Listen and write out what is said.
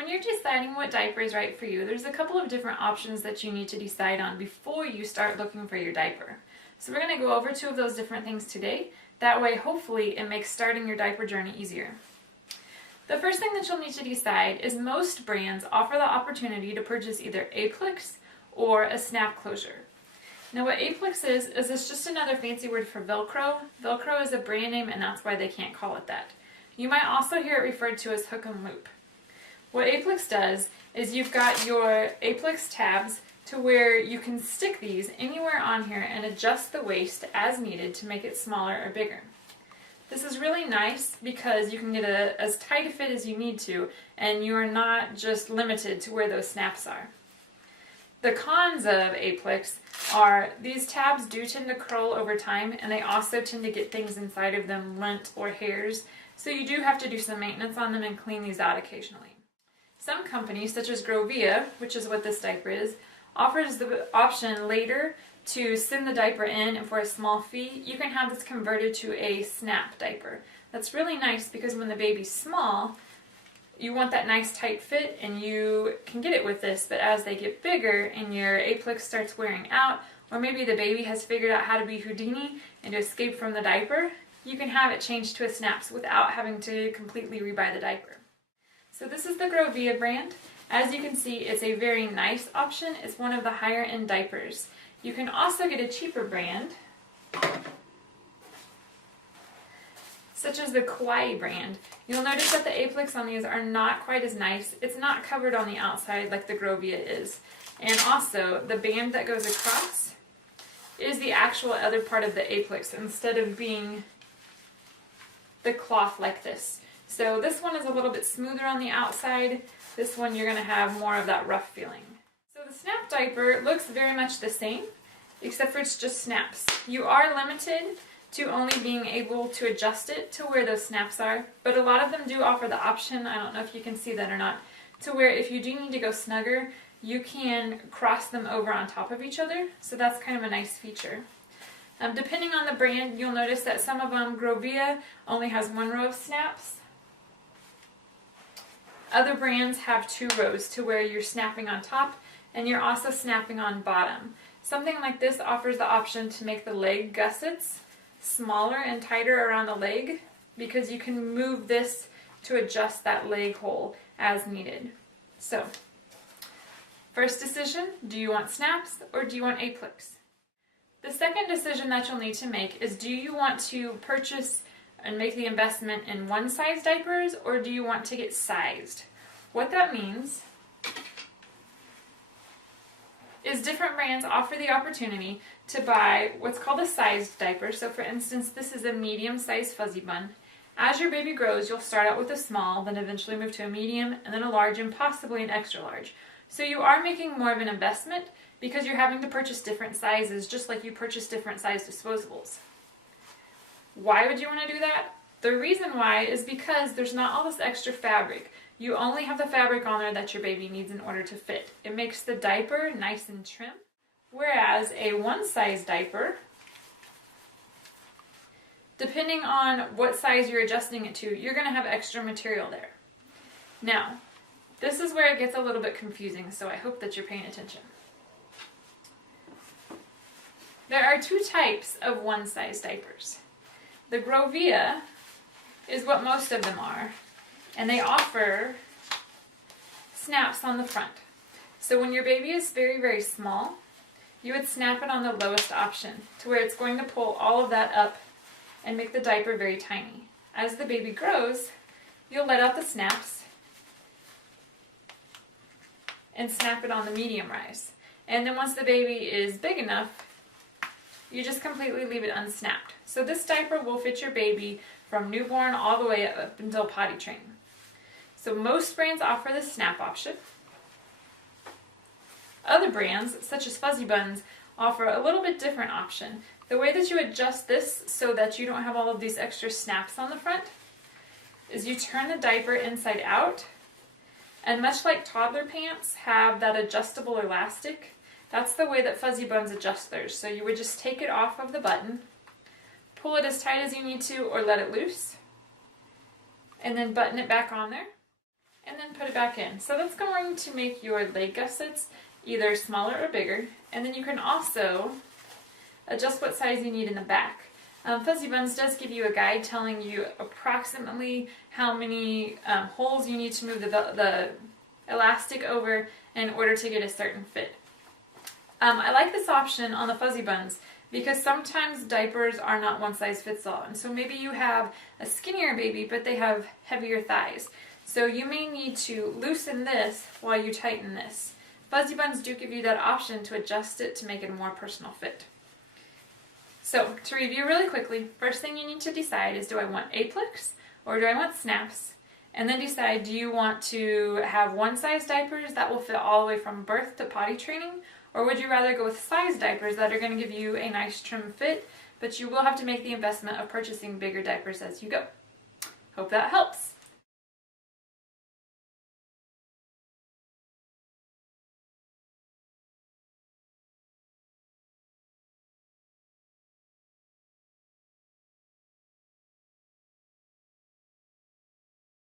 When you're deciding what diaper is right for you, there's a couple of different options that you need to decide on before you start looking for your diaper. So we're going to go over two of those different things today. That way, hopefully, it makes starting your diaper journey easier. The first thing that you'll need to decide is most brands offer the opportunity to purchase either Aplix or a snap closure. Now what Aplix is it's just another fancy word for Velcro. Velcro is a brand name and that's why they can't call it that. You might also hear it referred to as hook and loop. What Aplix does is you've got your Aplix tabs to where you can stick these anywhere on here and adjust the waist as needed to make it smaller or bigger. This is really nice because you can get as tight a fit as you need to and you are not just limited to where those snaps are. The cons of Aplix are these tabs do tend to curl over time and they also tend to get things inside of them, lint or hairs, so you do have to do some maintenance on them and clean these out occasionally. Some companies, such as Grovia, which is what this diaper is, offers the option later to send the diaper in and for a small fee, you can have this converted to a snap diaper. That's really nice because when the baby's small, you want that nice tight fit and you can get it with this, but as they get bigger and your Aplix starts wearing out, or maybe the baby has figured out how to be Houdini and to escape from the diaper, you can have it changed to a snaps without having to completely rebuy the diaper. So this is the Grovia brand. As you can see, it's a very nice option. It's one of the higher end diapers. You can also get a cheaper brand, such as the Kauai brand. You'll notice that the Aplix on these are not quite as nice. It's not covered on the outside like the Grovia is. And also, the band that goes across is the actual other part of the Aplix instead of being the cloth like this. So this one is a little bit smoother on the outside. This one you're going to have more of that rough feeling. So the snap diaper looks very much the same, except for it's just snaps. You are limited to only being able to adjust it to where those snaps are, but a lot of them do offer the option, I don't know if you can see that or not, to where if you do need to go snugger, you can cross them over on top of each other, so that's kind of a nice feature. Depending on the brand, you'll notice that some of them, Grovia, only has one row of snaps. Other brands have two rows to where you're snapping on top and you're also snapping on bottom. Something like this offers the option to make the leg gussets smaller and tighter around the leg because you can move this to adjust that leg hole as needed. So, first decision, do you want snaps or do you want Aplix? The second decision that you'll need to make is do you want to purchase and make the investment in one size diapers or do you want to get sized? What that means is different brands offer the opportunity to buy what's called a sized diaper. So for instance, this is a medium sized fuzzy bun. As your baby grows, you'll start out with a small, then eventually move to a medium, and then a large, and possibly an extra large. So you are making more of an investment because you're having to purchase different sizes, just like you purchase different size disposables. Why would you want to do that? The reason why is because there's not all this extra fabric. You only have the fabric on there that your baby needs in order to fit. It makes the diaper nice and trim, whereas a one-size diaper, depending on what size you're adjusting it to, you're going to have extra material there. Now, this is where it gets a little bit confusing, so I hope that you're paying attention. There are two types of one-size diapers. The Grovia is what most of them are, and they offer snaps on the front. So when your baby is very, very small, you would snap it on the lowest option to where it's going to pull all of that up and make the diaper very tiny. As the baby grows, you'll let out the snaps and snap it on the medium rise. And then once the baby is big enough, you just completely leave it unsnapped. So this diaper will fit your baby from newborn all the way up until potty train. So most brands offer the snap option. Other brands, such as Fuzzy Buns, offer a little bit different option. The way that you adjust this so that you don't have all of these extra snaps on the front is you turn the diaper inside out, and much like toddler pants have that adjustable elastic, that's the way that Fuzzy Buns adjust theirs. So you would just take it off of the button, pull it as tight as you need to or let it loose, and then button it back on there. and then put it back in. So that's going to make your leg gussets either smaller or bigger, and then you can also adjust what size you need in the back. Fuzzy Buns does give you a guide telling you approximately how many holes you need to move the elastic over in order to get a certain fit. I like this option on the Fuzzy Buns because sometimes diapers are not one size fits all, and so maybe you have a skinnier baby but they have heavier thighs. So you may need to loosen this while you tighten this. Fuzzy Buns do give you that option to adjust it to make it a more personal fit. So to review really quickly, first thing you need to decide is, do I want Aplex or do I want Snaps? And then decide, do you want to have one size diapers that will fit all the way from birth to potty training? Or would you rather go with size diapers that are going to give you a nice trim fit, but you will have to make the investment of purchasing bigger diapers as you go? Hope that helps.